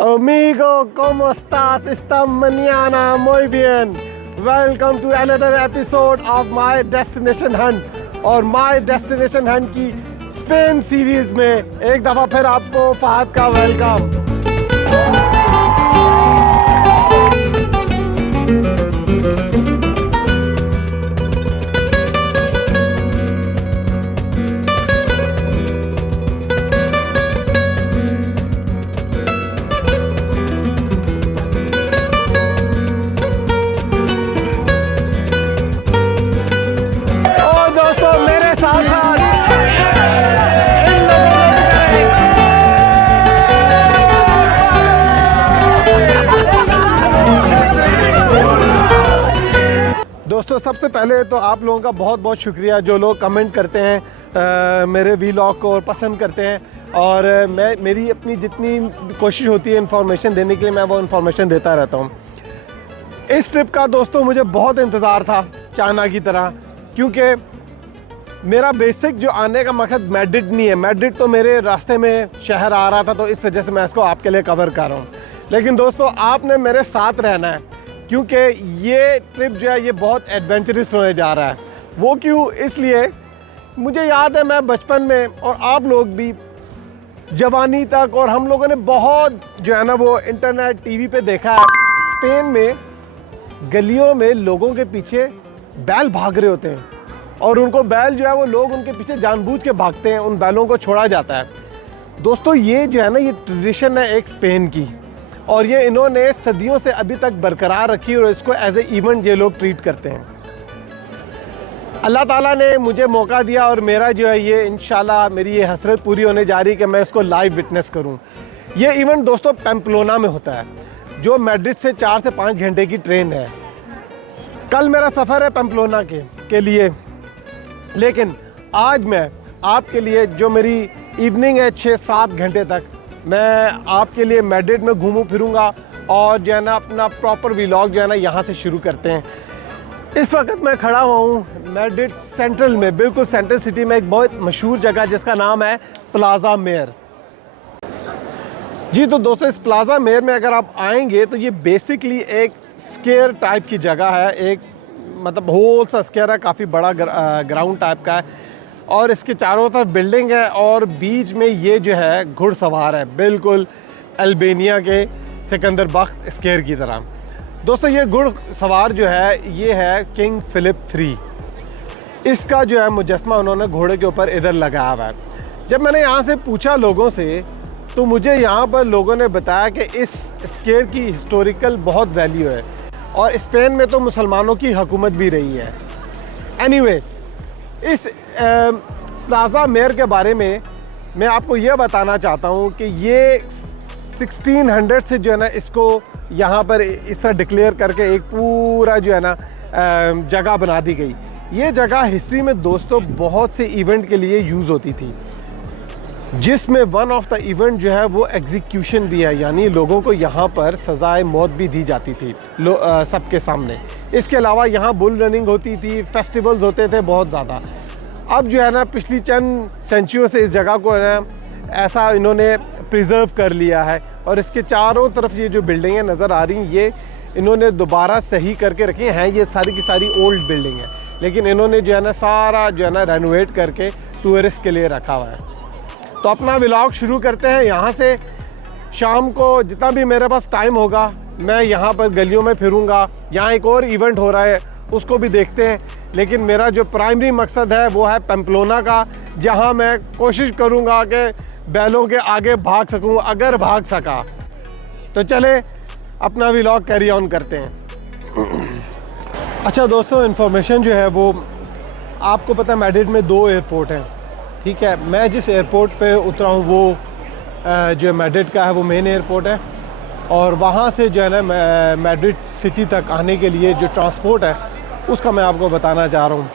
Amigo, ¿cómo estás? Esta mañana muy bien. Welcome to another episode of My Destination Hunt. और My Destination Hunt की Spain series में एक दफ़ा फिर आपको फहद का वेलकम। दोस्तों सबसे पहले तो आप लोगों का बहुत बहुत शुक्रिया जो लोग कमेंट करते हैं मेरे वीलॉग को और पसंद करते हैं, और मेरी अपनी जितनी कोशिश होती है इन्फॉर्मेशन देने के लिए मैं वो इन्फॉर्मेशन देता रहता हूँ। इस ट्रिप का दोस्तों मुझे बहुत इंतज़ार था चाइना की तरह, क्योंकि मेरा बेसिक जो आने का मकसद मैड्रिड नहीं है। मैड्रिड तो मेरे रास्ते में शहर आ रहा था, तो इस वजह से मैं इसको आपके लिए कवर कर रहा हूँ। लेकिन दोस्तों आपने मेरे साथ रहना है, क्योंकि ये ट्रिप जो है ये बहुत एडवेंचरस होने जा रहा है। वो क्यों? इसलिए मुझे याद है मैं बचपन में और आप लोग भी जवानी तक, और हम लोगों ने बहुत जो है ना वो इंटरनेट टीवी पे देखा है, स्पेन में गलियों में लोगों के पीछे बैल भाग रहे होते हैं, और उनको बैल जो है वो लोग उनके पीछे जानबूझ के भागते हैं, उन बैलों को छोड़ा जाता है। दोस्तों ये जो है ना ये ट्रेडिशन है एक स्पेन की, और ये इन्होंने सदियों से अभी तक बरकरार रखी, और इसको एज ए इवेंट ये लोग ट्रीट करते हैं। अल्लाह ताला ने मुझे मौका दिया, और मेरा जो है ये इंशाल्लाह मेरी ये हसरत पूरी होने जा रही है कि मैं इसको लाइव विटनेस करूं। ये इवेंट दोस्तों पैम्पलोना में होता है, जो मैड्रिड से 4 से 5 घंटे की ट्रेन है। कल मेरा सफ़र है पैम्पलोना के लिए, लेकिन आज मैं आपके लिए जो मेरी इवनिंग है 6-7 घंटे तक मैं आपके लिए मैड्रिड में घूमूं फिरूंगा, और जो है ना अपना प्रॉपर व्लॉग जो है ना यहाँ से शुरू करते हैं। इस वक्त मैं खड़ा हुआ हूँ मैड्रिड सेंट्रल में, बिल्कुल सेंट्रल सिटी में, एक बहुत मशहूर जगह जिसका नाम है प्लाजा मेयर। जी तो दोस्तों इस प्लाजा मेयर में अगर आप आएंगे तो ये बेसिकली एक स्क्वायर टाइप की जगह है, एक मतलब होल सा स्क्वायर है, काफ़ी बड़ा ग्राउंड टाइप का है, और इसके चारों तरफ बिल्डिंग है, और बीच में ये जो है घुड़सवार है, बिल्कुल अल्बानिया के सिकंदर बख्त स्क्वायर की तरह। दोस्तों ये घुड़सवार जो है ये है किंग फिलिप 3, इसका जो है मुजस्मा उन्होंने घोड़े के ऊपर इधर लगाया हुआ है। जब मैंने यहाँ से पूछा लोगों से, तो मुझे यहाँ पर लोगों ने बताया कि इस स्क्वायर की हिस्टोरिकल बहुत वैल्यू है, और स्पेन में तो मुसलमानों की हुकूमत भी रही है। एनीवे इस प्लाजा मेयर के बारे में मैं आपको ये बताना चाहता हूँ कि ये 1600 से जो है ना इसको यहाँ पर इस तरह डिक्लेयर करके एक पूरा जो है ना जगह बना दी गई। ये जगह हिस्ट्री में दोस्तों बहुत से इवेंट के लिए यूज़ होती थी, जिसमें वन ऑफ द इवेंट जो है वो एग्जीक्यूशन भी है, यानी लोगों को यहाँ पर सज़ाए मौत भी दी जाती थी सबके सामने। इसके अलावा यहाँ बुल रनिंग होती थी, फेस्टिवल्स होते थे बहुत ज़्यादा। अब जो है ना पिछली चंद सेंचुरियों से इस जगह को है ना ऐसा इन्होंने प्रिजर्व कर लिया है, और इसके चारों तरफ ये जो बिल्डिंगें नज़र आ रही हैं ये इन्होंने दोबारा सही करके रखी हैं। ये सारी की सारी ओल्ड बिल्डिंग है, लेकिन इन्होंने जो है ना सारा जो है ना रेनोवेट करके टूरिस्ट के लिए रखा हुआ है। तो अपना व्लॉग शुरू करते हैं यहाँ से। शाम को जितना भी मेरे पास टाइम होगा मैं यहाँ पर गलियों में फिरूँगा। यहाँ एक और इवेंट हो रहा है उसको भी देखते हैं, लेकिन मेरा जो प्राइमरी मकसद है वो है पैम्पलोना का, जहाँ मैं कोशिश करूँगा कि बैलों के आगे भाग सकूँ, अगर भाग सका तो चले अपना व्लॉग कैरी ऑन करते हैं। अच्छा दोस्तों इन्फॉर्मेशन जो है वो आपको पता है मैड्रिड में 2 एयरपोर्ट हैं, ठीक है। मैं जिस एयरपोर्ट पे उतरा हूँ वो जो मैड्रिड का है वो मेन एयरपोर्ट है, और वहाँ से जो है ना मैड्रिड सिटी तक आने के लिए जो ट्रांसपोर्ट है उसका मैं आपको बताना चाह रहा हूँ।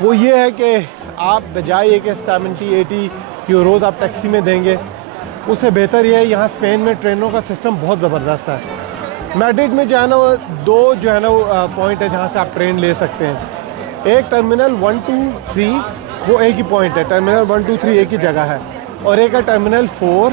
वो ये है कि आप बजाय कि 70-80 यूरोज़ आप टैक्सी में देंगे, उससे बेहतर ये है यहाँ स्पेन में ट्रेनों का सिस्टम बहुत ज़बरदस्त है। मैड्रिड में जो है ना 2 जो है ना पॉइंट है जहाँ से आप ट्रेन ले सकते हैं। एक टर्मिनल 1, 2, 3 वो एक ही पॉइंट है, टर्मिनल 1, 2, 3 एक ही जगह है, और एक है terminal 4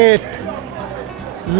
8.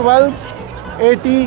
1280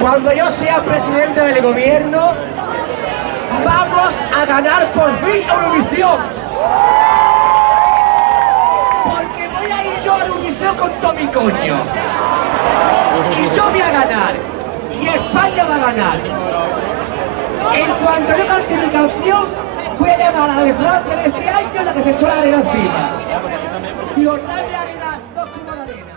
Cuando yo sea presidente del gobierno, vamos a ganar por fin Eurovisión. Porque voy a ir yo a Eurovisión con todo mi coño. Y yo voy a ganar. Y España va a ganar. En cuanto yo cante mi canción, voy a llamar a la de Francia en este año la que se echó la arena encima. Y os trae la arena 2 kilos de arena.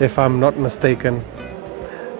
if I'm not mistaken,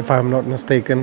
if I'm not mistaken.